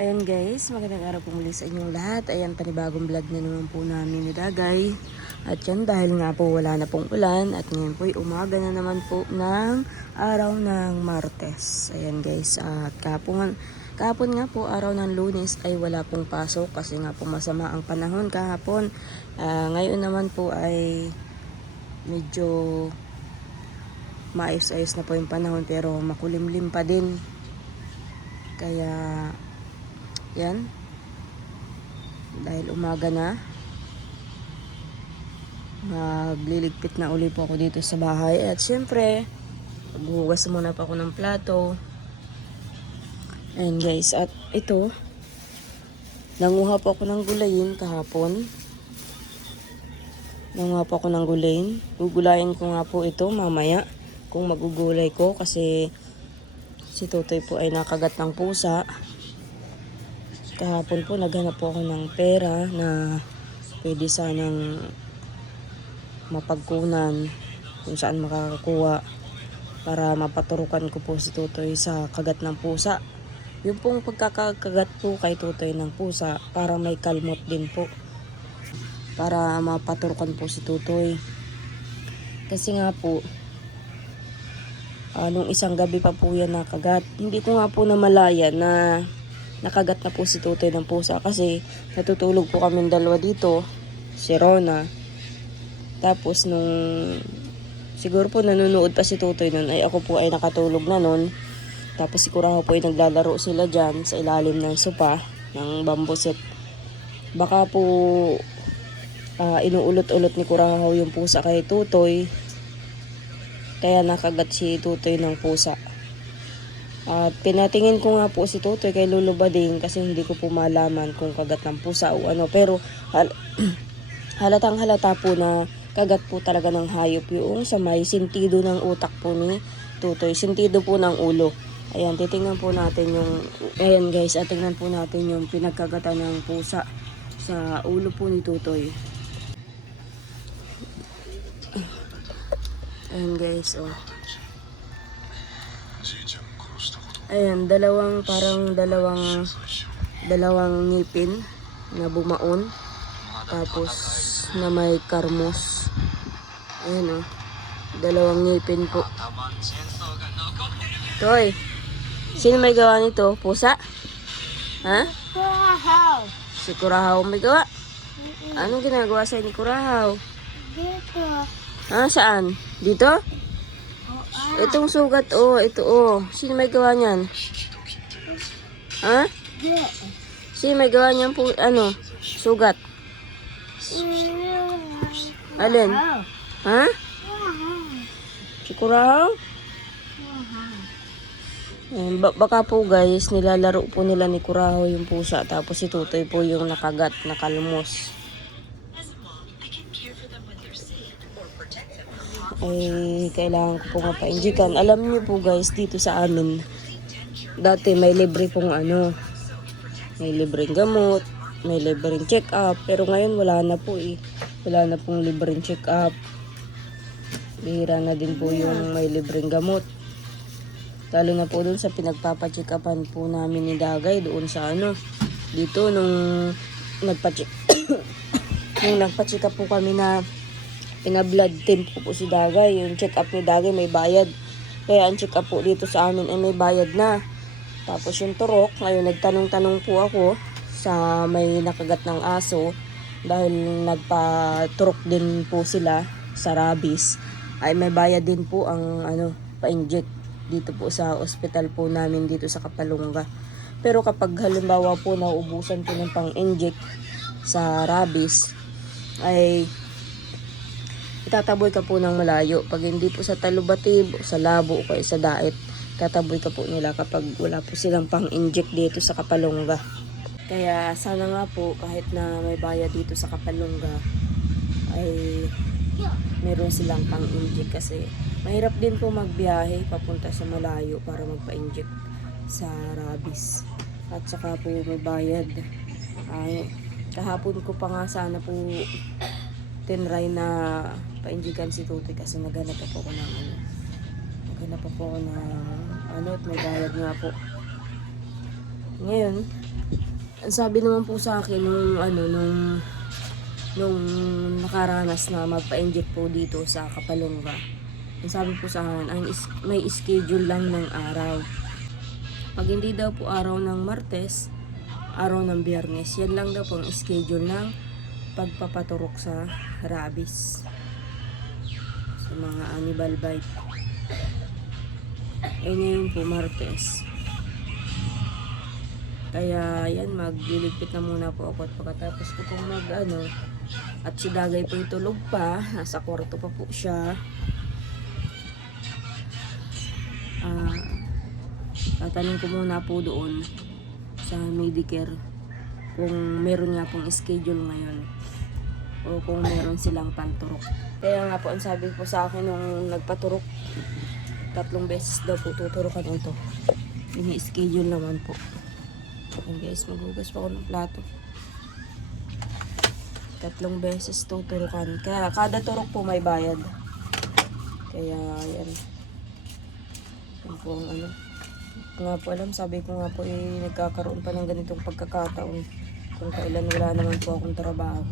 Ayan guys, magandang araw po muli sa inyong lahat. Ayan, panibagong vlog na naman po namin ni Dagay. At yan, dahil nga po wala na pong ulan at ngayon po umaga na naman po ng araw ng Martes. Ayan guys, at kahapon nga po araw ng Lunes ay wala pong pasok kasi nga po masama ang panahon kahapon. Ngayon naman po ay medyo maayos-ayos na po yung panahon pero makulimlim pa din. Kaya yan, dahil umaga na, magliligpit na uli po ako dito sa bahay. At syempre, maghuhugas muna pa ako ng plato. Ayan guys, at ito, nanguha po ako ng gulayin kahapon. Nanguha po ako ng gulayin. Gugulayin ko nga po ito mamaya kung magugulay ko kasi si Totoy po ay nakagat ng pusa. Kahapon po naghanap po ako ng pera na pwede sanang mapagkunan kung saan makakakuha para mapaturukan ko po si Totoy sa kagat ng pusa. Yung pong pagkakagat po kay Totoy ng pusa para may kalmot din po. Para mapaturukan po si Totoy. Kasi nga po, nung isang gabi pa po yan nakagat. Hindi ko nga po namalayan na nakagat na po si Totoy ng pusa kasi natutulog po kami dalawa dito, si Rona. Tapos nung siguro po nanonood pa si Totoy nun, ay ako po ay nakatulog na nun. Tapos si Kurahaw po ay naglalaro sila dyan sa ilalim ng sopa ng bamboo set. Baka po inuulot-ulot ni Kurahaw yung pusa kay Totoy, kaya nakagat si Totoy ng pusa. At pinatingin ko nga po si Totoy kay Lolo Bading kasi hindi ko po malaman kung kagat ng pusa o ano. Pero halatang halata po na kagat po talaga ng hayop yung sa may sentido ng utak po ni Totoy. Sentido po ng ulo. Ayan, titingnan po natin yung, ayan guys, tingnan po natin yung pinagkagatan ng pusa sa ulo po ni Totoy. Ayan guys, oh. Ayan, dalawang ngipin na bumaon. Tapos na may karmos. Ayan, oh. Dalawang ngipin po. Toy, sino may gawa nito? Pusa? Ha? Kurahaw. Si Kurahaw may gawa? Anong ginagawa sa'yo ni Kurahaw? Dito. Saan? Dito? Itong sugat, oh. Ito, oh. Sino may gawa niyan? Ha? Dito. Sino may gawa niyan po, sugat? Alin? Ha? Si Kurahaw? Baka po guys, nilalaro po nila ni Kurahaw yung pusa. Tapos si Totoy po yung nakagat, nakalumos. Ay kailangan ko po mapainjikan. Alam niyo po guys, dito sa amin dati may libre pong may libreng gamot, may libreng check up, pero ngayon wala na po wala na pong libreng check up. Bihira na din po yung may libreng gamot, lalo na po dun sa pinagpapacheck upan po namin ni Dagay doon sa dito nung nagpacheck nung nagpacheck up po kami na pina-blood tint po si Dagay. Yung check up ni Dagay may bayad. Kaya ang check up po dito sa amin ay may bayad na. Tapos yung turok, ngayon nagtanong-tanong po ako sa may nakagat ng aso dahil nagpa-turok din po sila sa rabies. Ay may bayad din po ang pa-inject dito po sa ospital po namin dito sa Kapalungga. Pero kapag halimbawa po nauubusan po ng pang-inject sa rabies, ay itataboy ka po ng malayo. Pag hindi po sa Talubatib, sa Labo o kaya sa Daet, tataboy ka po nila kapag wala po silang pang-inject dito sa Kapalungga. Kaya sana nga po kahit na may bayad dito sa Kapalungga ay meron silang pang-inject kasi mahirap din po magbiyahe papunta sa malayo para magpa-inject sa rabies. At saka po may bayad. Kahapon ko pa nga sana po tinry na painjikan si Totoy kasi naghanap pa po ako ng at may bayad nga po. Ngayon Ang sabi naman po sa akin nung nakaranas na magpa-inject po dito sa Kapalongga. Ang sabi po sa akin, may schedule lang ng araw. Pag hindi daw po araw ng Martes, araw ng Biyernes, yan lang daw po ang schedule ng pagpapaturok sa rabies. Sa mga animal bite. Ngayon po Martes. Kaya yan, magliligpit na muna po ako at pagkatapos ko pong at si Dagay po itulog pa, nasa kwarto pa po siya. Tatanong ko muna po doon sa Medicare kung meron nga pong schedule ngayon o kung meron silang panturok. Kaya nga po ang sabi po sa akin nung nagpaturok, 3 beses daw po tuturukan ito. Ini-schedule naman po. Okay guys, maghugas pa ako ng plato. 3 beses tuturukan. Kaya kada turok po may bayad. Kaya yan. Yan po ang nga po alam, sabi ko nga po nagkakaroon pa ng ganitong pagkakataon kung kailan wala naman po akong trabaho.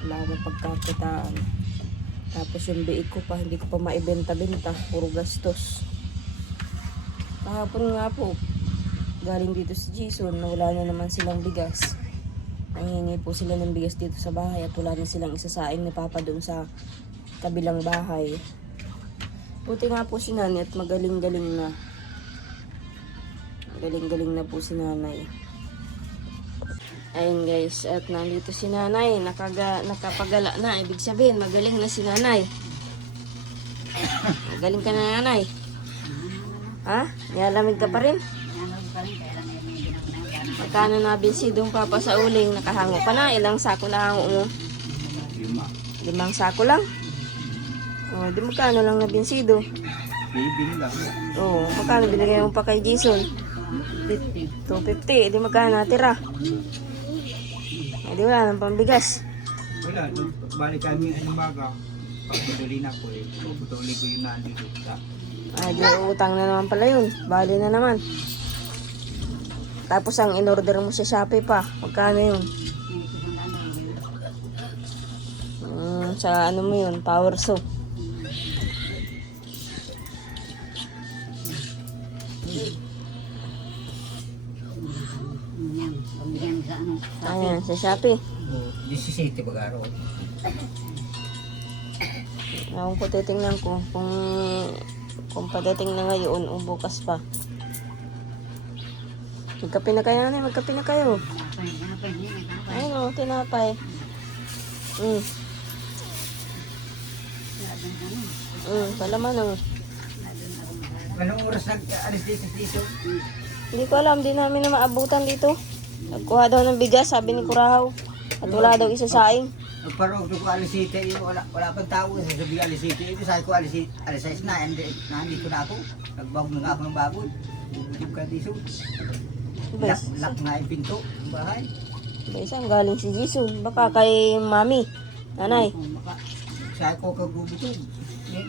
Wala akong pagkakitaan. Tapos yung biik ko pa, hindi ko pa maibenta-benta. Puro gastos. Kahapon nga po, galing dito si Jason na wala na naman silang bigas. Nangingi po sila ng bigas dito sa bahay at wala na silang isasaing ni Papa doon sa kabilang bahay. Buti nga po si Nanay at magaling-galing na. Galing-galing na po si Nanay. Ayun guys, at nandito si Nanay, nakapagala na. Ibig sabihin, magaling na si Nanay. Magaling ka na, Nanay. Ha? Nilalamig ka pa rin? Magkano na binsidong Papa sa uling? Nakahango pa na. Ilang sako na hango mo? 5 sako lang? O, di magkano lang na binsido? Bibili lang. Oo, magkano binigay mo pa kay Jason? 250. Di magkano natira? Di wala nang pambigas. Wala. Balik kami ang baga. Pagpuduli na ko puputuli ko yung nandito sa... Ay, di utang na naman pala yun. Bali na naman. Tapos ang in-order mo sa Shopee pa. Magkano yun? Sa ano mo yun? Power Soup. Ayan, sa Shopee. 17 bagaro. Ako po titingnan ko kung padating na ngayon o bukas pa. Magkape na kayo, Nanay. Magkape na kayo. Ayun o, tinapay. Palaman o. Anong oras nag-alis dito? Hindi ko alam, di namin na maabutan dito. Nagkuha daw ng bigas, sabi ni Kurahaw. At wala daw isasaing. Nagparog ko alis dito, wala pang tao. Sabi alis dito, sabi ko alis 6 na, nandito na ako. Nagbagong na nga ako ng baboy. Bubulib ka dito. Lock nga yung pinto ng bahay. Isang galing si Jason. Baka kay Mami. Nanay. Sabi ko kagubitog.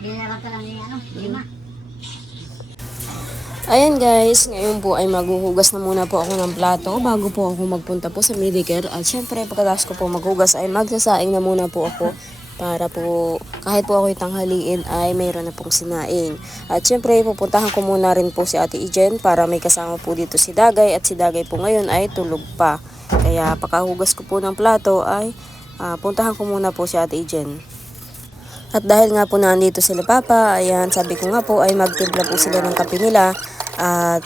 Binara ka lang niya, 5. Ayan guys, ngayon po ay maghuhugas na muna po ako ng plato bago po ako magpunta po sa Medicare. At syempre pagkatapos ko po maghugas ay magsasaing na muna po ako para po kahit po ako tanghaliin ay mayroon na pong sinaing. At syempre pupuntahan ko muna rin po si Ate Ijen para may kasama po dito si Dagay at si Dagay po ngayon ay tulog pa. Kaya pagkahugas ko po ng plato ay puntahan ko muna po si Ate Ijen. At dahil nga po nandito sila Papa, ayan sabi ko nga po ay magtimpla po sila ng kape nila. At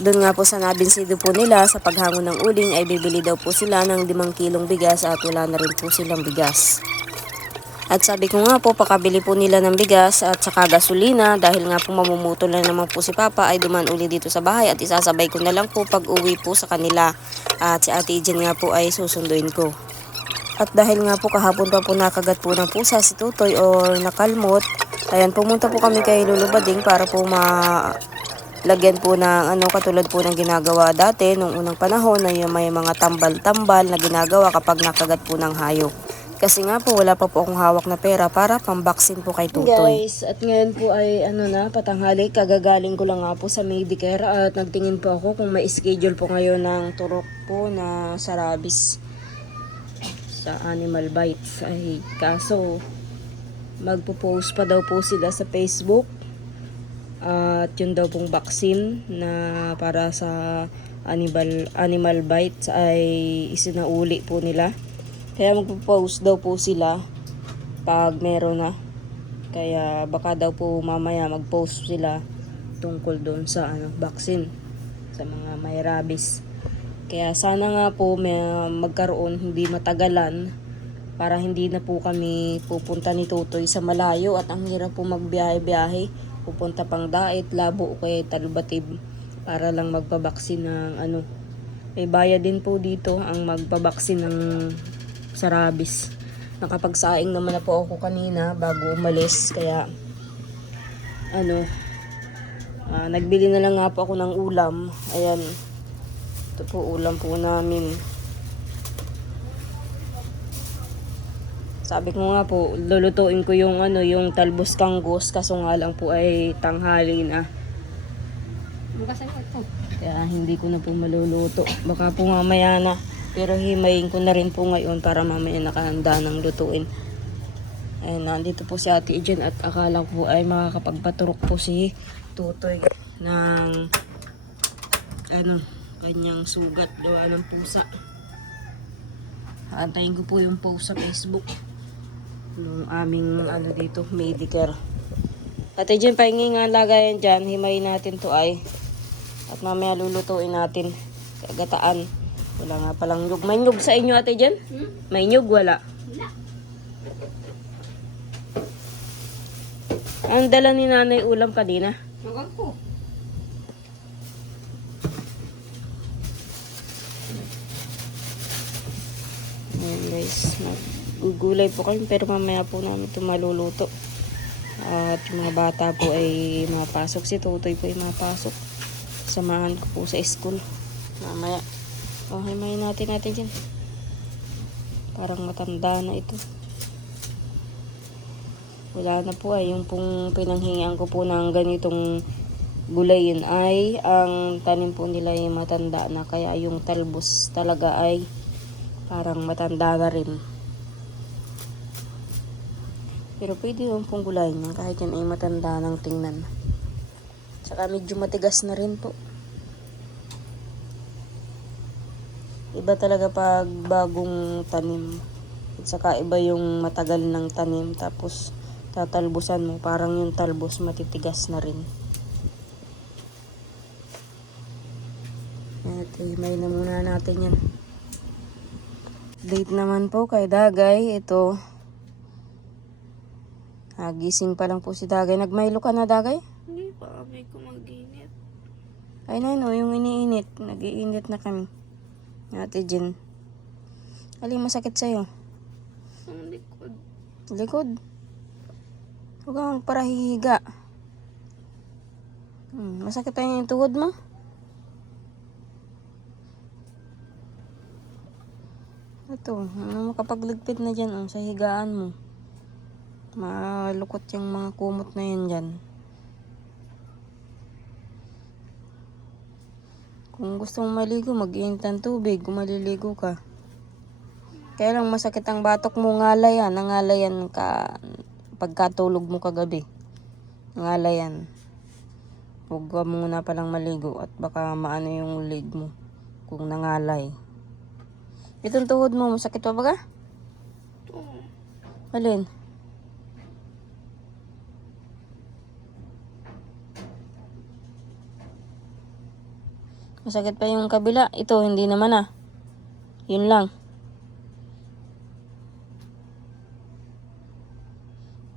doon nga po sa nabinsido po nila sa paghango ng uling ay bibili daw po sila ng 5 kilong bigas at wala na rin po silang bigas. At sabi ko nga po pakabili po nila ng bigas at saka gasolina dahil nga po mamumutol na naman po si Papa ay duman uli dito sa bahay at isasabay ko na lang po pag uwi po sa kanila. At si Ate Ijen nga po ay susunduin ko. At dahil nga po kahapon pa po nakagat po ng pusa si Tutoy or nakalmot, ayan pumunta po kami kay Lolo Bading para po lagyan po ng katulad po ng ginagawa dati nung unang panahon na yung may mga tambal-tambal na ginagawa kapag nakagat po ng hayop. Kasi nga po, wala pa po akong hawak na pera para pambaksin po kay Tutoy. Guys, at ngayon po ay patanghali. Kagagaling ko lang nga po sa Medicare at nagtingin po ako kung may schedule po ngayon ng turok po na sa rabies sa Animal Bites. Ay, kaso, magpo-post pa daw po sila sa Facebook. At yun daw pong vaccine na para sa animal bites ay isinauli po nila. Kaya magpo-post daw po sila pag meron na. Kaya baka daw po mamaya mag-post sila tungkol doon sa vaccine sa mga may rabies. Kaya sana nga po magkaroon hindi matagalan para hindi na po kami pupunta ni Tutoy sa malayo at ang hirap po magbiyahe-biyahe. Pupunta pang Dait, Labo o kaya Talbatib para lang magpabaksin ng May bayad din po dito ang magpabaksin ng sa rabies. Nakapagsaing naman na po ako kanina bago umalis. Kaya nagbili na lang nga po ako ng ulam. Ayan. Ito po ulam po namin. Sabi ko nga po, lulutuin ko yung yung talbos kanggos kaso nga lang po ay tanghali na. Kaya hindi ko na po maluluto. Baka po mamaya na. Pero himayin ko na rin po ngayon para mamaya nakahanda ng lutuin. Ayun, nandito po si Ate Jen at akala ko po ay makakapagpaturok po si Tutoy ng kanyang sugat gawa ng pusa. Antayin ko po yung post sa Facebook ng aming dito, Medicare. Ate Jen, pahingi nga lagayan dyan. Himayin natin to ay. At mamaya lulutuin natin. Kagataan. Wala nga palang nyug. May nyug sa inyo, Ate Jen? May nyug, wala. Ang dala ni nanay ulam kanina. Huwag po. Ayan guys, gugulay po kami pero mamaya po namin ito maluluto. At yung mga bata po ay mapasok. Si Tutoy po ay mapasok. Samahan ko po sa school. Mamaya. Himayin natin dyan. Parang matanda na ito. Wala na po ay yung pong pinanghingian ko po ng ganitong gulay yun ay ang tanim po nila ay matanda na. Kaya yung talbos talaga ay parang matanda na rin. Pero pwede yung pong gulay niya kahit yan ay matanda ng tingnan. Saka medyo matigas na rin po. Iba talaga pag bagong tanim. At saka iba yung matagal ng tanim. Tapos tatalbusan mo. Parang yung talbos matitigas na rin. At himay na muna natin yan. Late naman po kay Dagay. Ito. Gising pa lang po si Dagay. Nagmaylo ka na, Dagay? Hindi pa, abay ko mag-init. Ay na yung iniinit. Nag-iinit na kami. Ate Jen. Aling masakit sa'yo? Ang likod. Likod? Huwag kang para hihiga. Masakit tayo yung tuhod mo? Ito, makapagligpit na dyan sa higaan mo. Malukot yung mga kumot na yan dyan. Kung gusto mong maligo, mag-iinit ng tubig kung maliligo ka. Kaya lang masakit ang batok mo, ngalayan. Nangalayan ka pagkatulog mo kagabi. Ngalayan. Huwag ka muna palang maligo at baka maano yung leg mo kung nangalay. Itong tuhod mo, masakit pa ba ka? Ito. Alin? Masakit pa yung kabila. Ito, hindi naman Yun lang.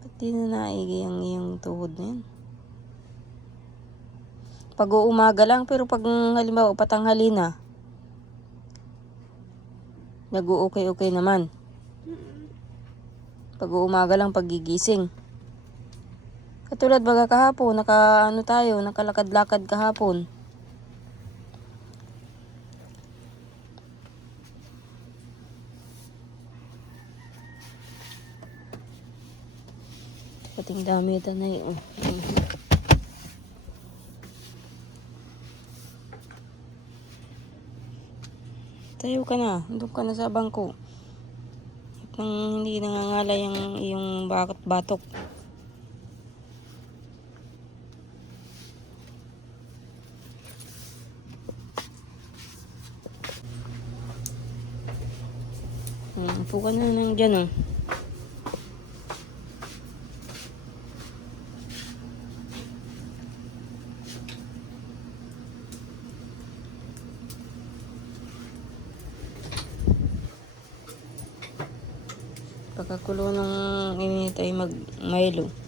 Ba't di na naigi ang iyong tuhod na yun? Pag uumaga lang, pero pag halimbawa patanghali na, nag-uukay-ukay naman. Pag uumaga lang, pagigising. Katulad baga kahapon, nakalakad-lakad kahapon. Pating dami ito na yun. Tayo ka na. Doon ka na sa bangko. Nang hindi nangangalay yung bakot batok. Upo ka na nang dyan oh. Pagkakulo ng init ay mag-Milo.